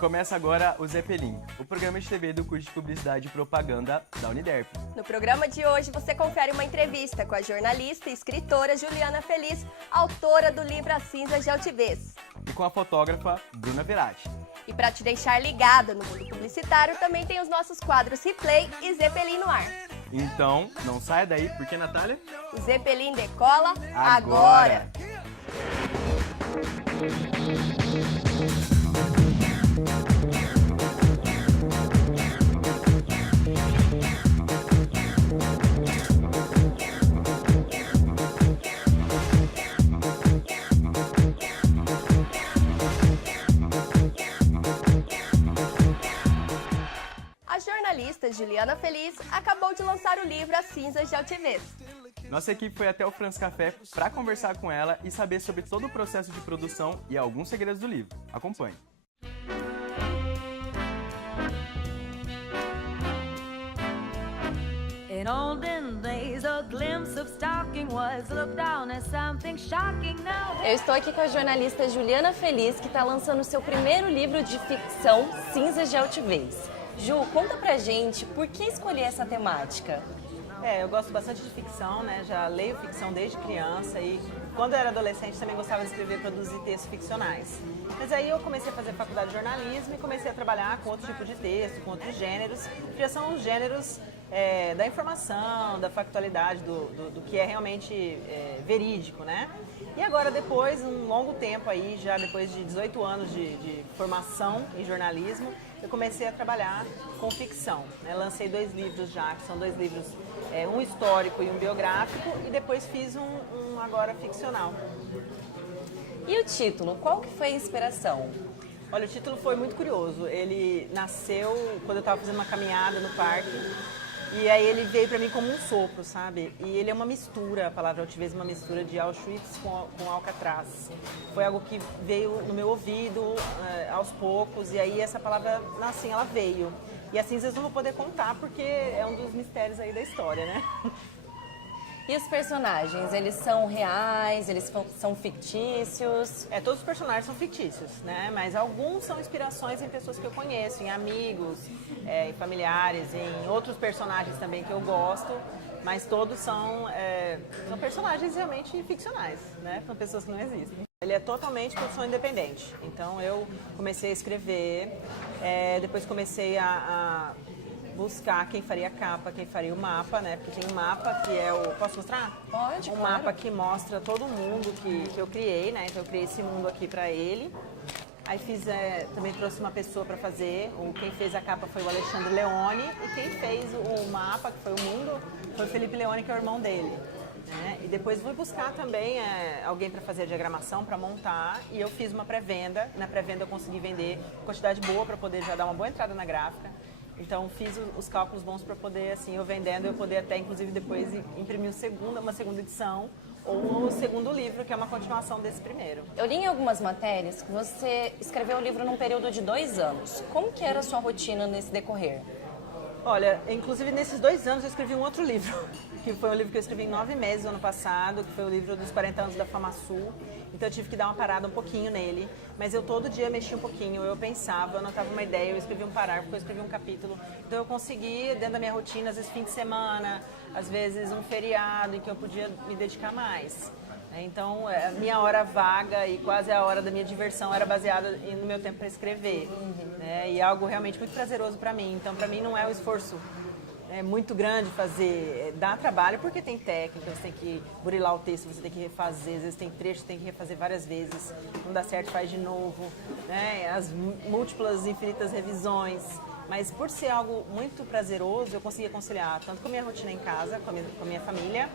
Começa agora o Zeppelin, o programa de TV do curso de Publicidade e Propaganda da Uniderp. No programa de hoje você confere uma entrevista com a jornalista e escritora Juliana Feliz, autora do livro As Cinzas de Altivez. E com a fotógrafa Bruna Verratti. E para te deixar ligada no mundo publicitário, também tem os nossos quadros Replay e Zeppelin no ar. Então, não saia daí, porque, Natália? O Zeppelin decola agora. A jornalista Juliana Feliz acabou de lançar o livro As Cinzas de Altivez. Nossa equipe foi até o Franz Café para conversar com ela e saber sobre todo o processo de produção e alguns segredos do livro. Acompanhe. In olden days, a glimpse of stalking was looked down as something shocking. Now Eu estou aqui com a jornalista Juliana Feliz, que está lançando o seu primeiro livro de ficção, Cinzas de Altivez. Ju, conta pra gente por que escolher essa temática. Eu gosto bastante de ficção, né? Já leio ficção desde criança e quando eu era adolescente também gostava de escrever e produzir textos ficcionais. Mas aí eu comecei a fazer faculdade de jornalismo e comecei a trabalhar com outro tipo de texto, com outros gêneros, que já são os gêneros da informação, da factualidade, do que é realmente verídico, né? E agora, depois, um longo tempo aí, já depois de 18 anos de formação em jornalismo, eu comecei a trabalhar com ficção, né? Lancei 2 livros já, que são 2 livros, um histórico e um biográfico, e depois fiz um agora ficcional. E o título, qual que foi a inspiração? Olha, o título foi muito curioso. Ele nasceu quando eu estava fazendo uma caminhada no parque, e aí ele veio para mim como um sopro, sabe? E ele é uma mistura, a palavra altivez, uma mistura de Auschwitz com Alcatraz. Foi algo que veio no meu ouvido aos poucos, e aí essa palavra, assim, ela veio. E as cinzas eu não vou poder contar porque é um dos mistérios aí da história, né? E os personagens, eles são reais, eles são fictícios? Todos os personagens são fictícios, né? Mas alguns são inspirações em pessoas que eu conheço, em amigos, em familiares, em outros personagens também que eu gosto. Mas todos são personagens realmente ficcionais, né? São pessoas que não existem. Ele é totalmente produção independente. Então eu comecei a escrever, depois comecei a buscar quem faria a capa, quem faria o mapa, né? Porque tem um mapa que é o... Posso mostrar? Pode, Um claro. mapa que mostra todo mundo que eu criei, né? Então eu criei esse mundo aqui pra ele. Aí também trouxe uma pessoa para fazer. Quem fez a capa foi o Alexandre Leone e quem fez o mapa, que foi o mundo, foi o Felipe Leone, que é o irmão dele. Né? E depois fui buscar também alguém para fazer a diagramação, para montar, e eu fiz uma pré-venda. Na pré-venda eu consegui vender quantidade boa para poder já dar uma boa entrada na gráfica. Então fiz os cálculos bons para poder, assim, eu vendendo, eu poder até inclusive depois imprimir uma segunda edição ou o segundo livro, que é uma continuação desse primeiro. Eu li em algumas matérias que você escreveu o livro num período de 2 anos. Como que era a sua rotina nesse decorrer? Olha, inclusive nesses 2 anos eu escrevi um outro livro, que foi um livro que eu escrevi em 9 meses no ano passado, que foi o livro dos 40 anos da FamaSul. Então eu tive que dar uma parada um pouquinho nele, mas eu todo dia mexia um pouquinho, eu pensava, eu anotava uma ideia, eu escrevia um parágrafo, eu escrevia um capítulo. Então eu conseguia, dentro da minha rotina, às vezes fim de semana, às vezes um feriado em que eu podia me dedicar mais. Então, a minha hora vaga e quase a hora da minha diversão era baseada no meu tempo para escrever. Né? E é algo realmente muito prazeroso para mim. Então, para mim, não é um esforço muito grande fazer. Dá trabalho porque tem técnica, você tem que burilar o texto, você tem que refazer. Às vezes tem trechos que tem que refazer várias vezes. Não dá certo, faz de novo. Né? As múltiplas, infinitas revisões. Mas por ser algo muito prazeroso, eu conseguia conciliar tanto com a minha rotina em casa, com a minha família,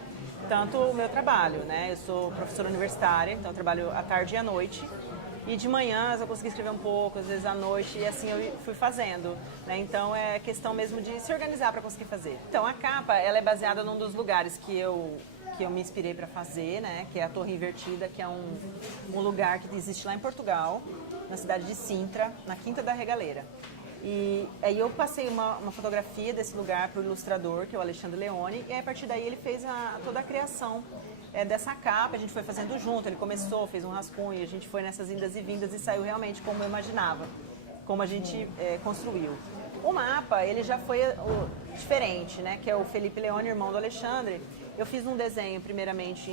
tanto o meu trabalho, né? Eu sou professora universitária, então eu trabalho à tarde e à noite. E de manhã eu consegui escrever um pouco, às vezes à noite, e assim eu fui fazendo, né? Então é questão mesmo de se organizar para conseguir fazer. Então a capa, ela é baseada num dos lugares que eu me inspirei para fazer, né? Que é a Torre Invertida, que é um lugar que existe lá em Portugal, na cidade de Sintra, na Quinta da Regaleira. E aí eu passei uma fotografia desse lugar para o ilustrador, que é o Alexandre Leone, e aí, a partir daí ele fez toda a criação dessa capa, a gente foi fazendo junto, ele começou, fez um rascunho, a gente foi nessas indas e vindas e saiu realmente como eu imaginava. como a gente construiu. O mapa, ele já foi diferente, né? Que é o Felipe Leone, irmão do Alexandre. Eu fiz um desenho, primeiramente,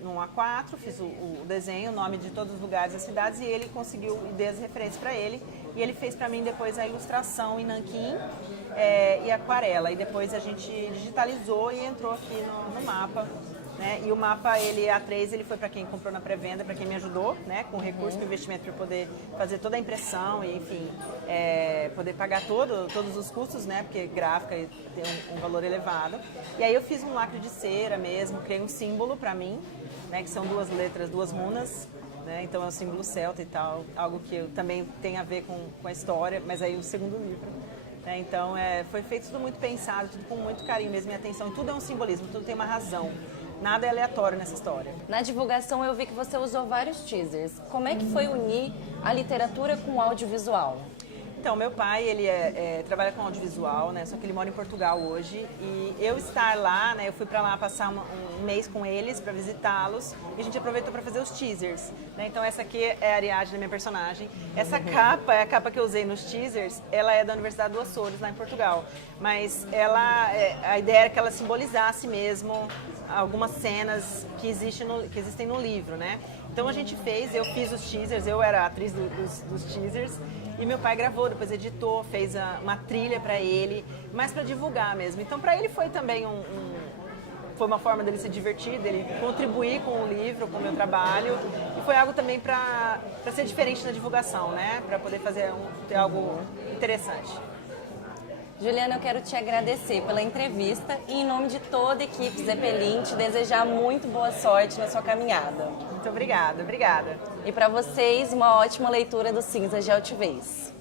num A4, fiz o desenho, o nome de todos os lugares das cidades, e ele conseguiu, e dei as referências para ele. E ele fez para mim depois a ilustração em nanquim e aquarela. E depois a gente digitalizou e entrou aqui no mapa. Né? E o mapa, ele A3, ele foi para quem comprou na pré-venda, para quem me ajudou, né? Com recurso, com investimento para poder fazer toda a impressão e, enfim, poder pagar todos os custos, né? Porque gráfica tem um valor elevado. E aí eu fiz um lacre de cera mesmo, criei um símbolo para mim, né? Que são 2 letras, 2 runas. Né? Então é um símbolo celta e tal, algo que também tem a ver com a história, mas aí o segundo livro. Né? Então foi feito tudo muito pensado, tudo com muito carinho mesmo e atenção. Tudo é um simbolismo, tudo tem uma razão. Nada é aleatório nessa história. Na divulgação eu vi que você usou vários teasers. Como é que foi unir a literatura com o audiovisual? Então, meu pai, ele trabalha com audiovisual, né? Só que ele mora em Portugal hoje. E eu estar lá, né? Eu fui pra lá passar um mês com eles para visitá-los. E a gente aproveitou para fazer os teasers. Né? Então, essa aqui é a Ariadne, minha personagem. Essa capa é a capa que eu usei nos teasers. Ela é da Universidade do Açores, lá em Portugal. Mas a ideia era que ela simbolizasse mesmo algumas cenas que existem no livro, né? Então, a gente eu fiz os teasers, eu era a atriz dos teasers. E meu pai gravou, depois editou, fez uma trilha para ele, mais para divulgar mesmo. Então, para ele foi também foi uma forma dele se divertir, dele contribuir com o livro, com o meu trabalho. E foi algo também para ser diferente na divulgação, né? Para poder ter algo interessante. Juliana, eu quero te agradecer pela entrevista e, em nome de toda a equipe Zeppelin, te desejar muito boa sorte na sua caminhada. Muito obrigada, obrigada. E para vocês, uma ótima leitura do Cinzas de Altivez.